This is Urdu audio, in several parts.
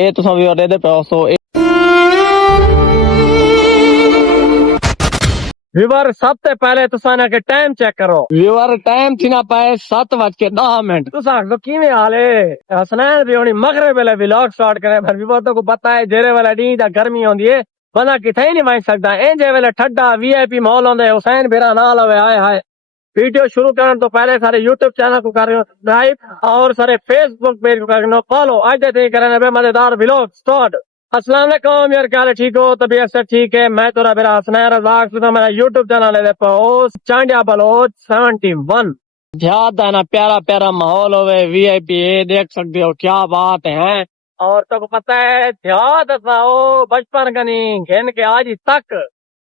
یہ تو بھی دے پاؤ سو ویور سب سے پہلے تساں کے ٹائم چیک کرو ویور ٹائم تھی نہ پائے 7:10 تساں آخو کیویں حال ہے حسنین بھی ہونی مغرب ویلے ولاگ سٹارٹ کرے پھر ویور تو کو پتہ ہے جیرے ویلے ڈی دا گرمی ہوندی ہے بندہ کتھے ہی نہیں وائن سکتا انجے ویلے ٹھڈا وی آئی پی ماحول ہوندے حسین بھیرا نال ہوئے ہائے ہائے ویڈیو شروع کرنے تو پہلے سارے یوٹیوب چینل کو کر سبسکرائب اور سارے فیس بک پیج کو کرنا فالو آج دے کرنے بے مزیدار ولاگ سٹارٹ السلام علیکم یار کیا ٹھیک ہو طبیعت سے ٹھیک ہے میں تو میرا حسنین رزاق میرا یوٹیوب چینل ہے پوسٹ چانڈیا بلوچ 71 دیہات ہے نا پیارا پیارا ماحول ہوئے وی آئی پی دیکھ سکتے ہو کیا بات ہے اور تو کو پتہ ہے دیہات ہو بچپن کا نہیں گھن کے آج تک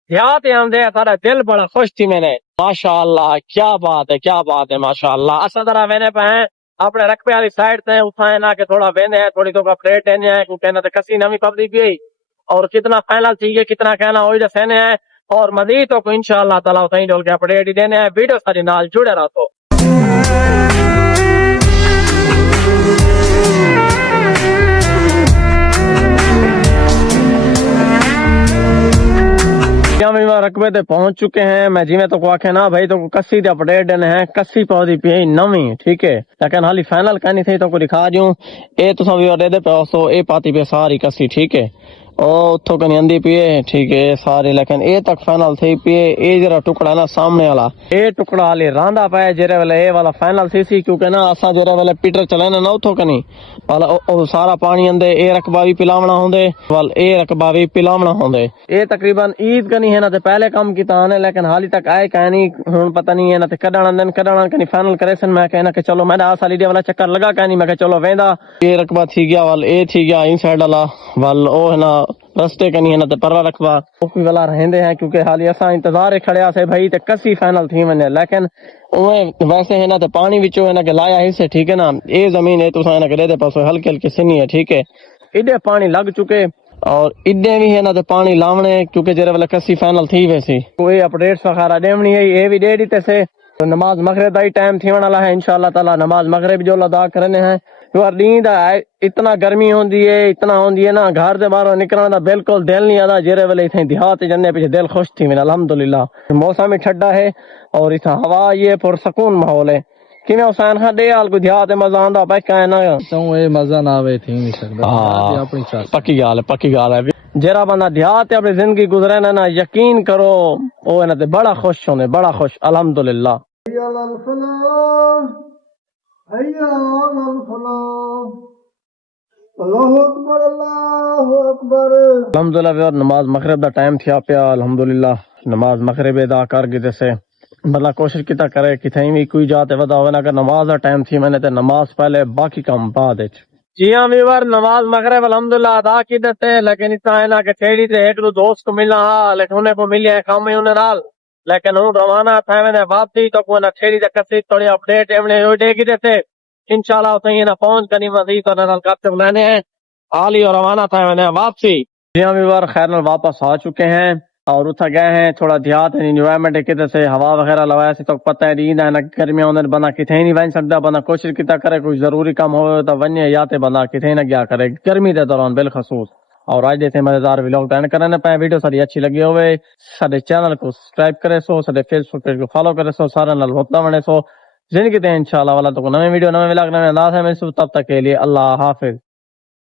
دیہات ہم دے سارا دل بڑا خوش تھی میں نے ماشاء اللہ کیا بات ہے ماشاء اللہ اصل طرح وینے پہ ہیں اپنے رقبے والی سائڈ سے اٹھائے نہ کہ تھوڑا ویندے ہیں تھوڑی تو اپڈیٹ ہے کیونکہ نہ کسی نمی پبلک بھی اور کتنا فائنل چاہیے کتنا کہنا ہوئی سہنے ہیں اور مزید تو انشاءاللہ تعالیٰ اتنا ڈول کے اپڈیٹ ہی دینے ہیں ویڈیو ساری نال جڑے رہو تو رقبے تے پہنچ چکے ہیں میں جی میں تو کو آکھے نا بھائی تو کسی تے اپڈیٹ دینے ہیں کسی پودی پی نویں ٹھیک ہے لیکن حالی فائنل کہنی تھی تو کو دکھا دیوں اے تو سب دے دے پہ سو اے پاتی پہ ساری کسی ٹھیک ہے او اتھو کنی اندی پیے ٹھیک ہے ساری لیکن اے تک فائنل تھی پیے اے جرا ٹکڑا نا سامنے والا اے ٹکڑا حالی راندا پے جرے ویلے اے والا فائنل سی کیونکہ نا اسا جرے ویلے پیٹر چلے نا اتھو کنی والا او سارا پانی اندے اے رقبہ بھی پلاونا ہوندے وال اے رقبہ بھی پلاونا ہوندے اے تقریباً عید کنی ہے نا تے پہلے کام کیتا نے لیکن حالی تک آئے کہنی ہن پتہ نہیں ہے نا تے کڈانا کنی فائنل کرے سن میں کہنا کہ چلو میں آ سالی دے والا چکر لگا کہنی میں کہ چلو ویندا اے رقبہ تھی گیا وال اے تھی گیا ان سائیڈ والا وال او ہے نا رستے کنی ہے نا تے پرا رقبہ اوپی والا رہندے ہیں کیونکہ حالی اساں انتظار کھڑیا سے بھائی تے کسی فائنل تھی ونے لیکن ویسے ہے نا تے پانی وچوں ہے نا کہ لایا ہی سے ٹھیک ہے نا اے زمین ہے تو ہے نا کہ دے پاسو ہلکی ہلکی سنی ہے ٹھیک ہے ایڈے پانی لگ چکے اور ایڈے بھی ہے نا تے پانی لاونے کیونکہ جرے والا کسی فائنل تھی ویسی کوئی اپڈیٹس وغیرہ دیونی ہے اے بھی دے دیتے سے نماز مغرب دا ہی ٹائم تھی والا ہے انشاءاللہ تعالی نماز مغرب جو ادا کرنے ہیں یار نیند اتنا گرمی ہوندی ہے نا گھر دے باہر نکلنا دا بالکل دل نہیں آتا جرے ویلے اتنے دیہات جنے پیچھے دل خوش تھی میں الحمدللہ موسم ہی ٹھڈا ہے اور اتنا ہوا یہ پرسکون ماحول ہے کیویں حسین خان دے حال کوئی دیہات مزہ آندا پے کہنا تو اے مزہ نہ آوے تھی نہیں سکدا اپنی چاہت پکی گال ہے جرا بندہ دیہات اپنی زندگی گزرے نا یقین کرو او نا تے بڑا خوش ہونے بڑا خوش الحمدللہ اللہ اکبر الحمدللہ نماز مغرب دا ٹائم تھیا پیا الحمدللہ نماز مغرب ادا کر کے سے بندہ کوشش کیتا کرے کتھیں بھی کوئی جاتے ودا ہوئے نا اگر نماز دا ٹائم تھی میں نے تے نماز پہلے باقی کام بعد وچ جی ہاں ویور نماز مغرب الحمدللہ ادا کی دیتے لیکن اتنا ہے نا کہ ٹھیڑی تے ایک دو دوست کو ملنا لیکن انہیں کو ملے ہیں کام ہی انہیں نال لیکن ہوں روانہ تھا میں نے واپسی تو کوئی نہ ٹھیڑی تے کسی تھوڑی اپڈیٹ ہمیں دے کی دیتے انشاءاللہ اتیں نہ پہنچ کنی مزید تو نال کاتے بلانے ہیں حالی اور روانہ تھا میں نے واپسی جی ہاں ویور خیر نال واپس آ چکے ہیں اور اتھا گئے ہیں تھوڑا دیہات انجوائمنٹ کدھر سے ہوا وغیرہ لوایا سے تو پتہ ہے نیند ہے نا گرمیاں ہوندے بندہ کتھے نہیں ون سکدا بندہ کوشش کیتا کرے کوئی ضروری کام ہو تو ونجے یا تے بندہ کتھے نہ گیا کرے گرمی دے دوران بالخصوص اور آج دیتے مزیدار ولاگ اینڈ کرنے پہ ویڈیو ساری اچھی لگی ہوئے سارے چینل کو سبسکرائب کرے سو سارے فیس بک پیج کو فالو کرے سو سارے نال ہوتا بنے سو زندگی تے انشاءاللہ والا تو نئے ویڈیو نئے ولاگ نئے انداز ہے میں تب تک کے لیے اللہ حافظ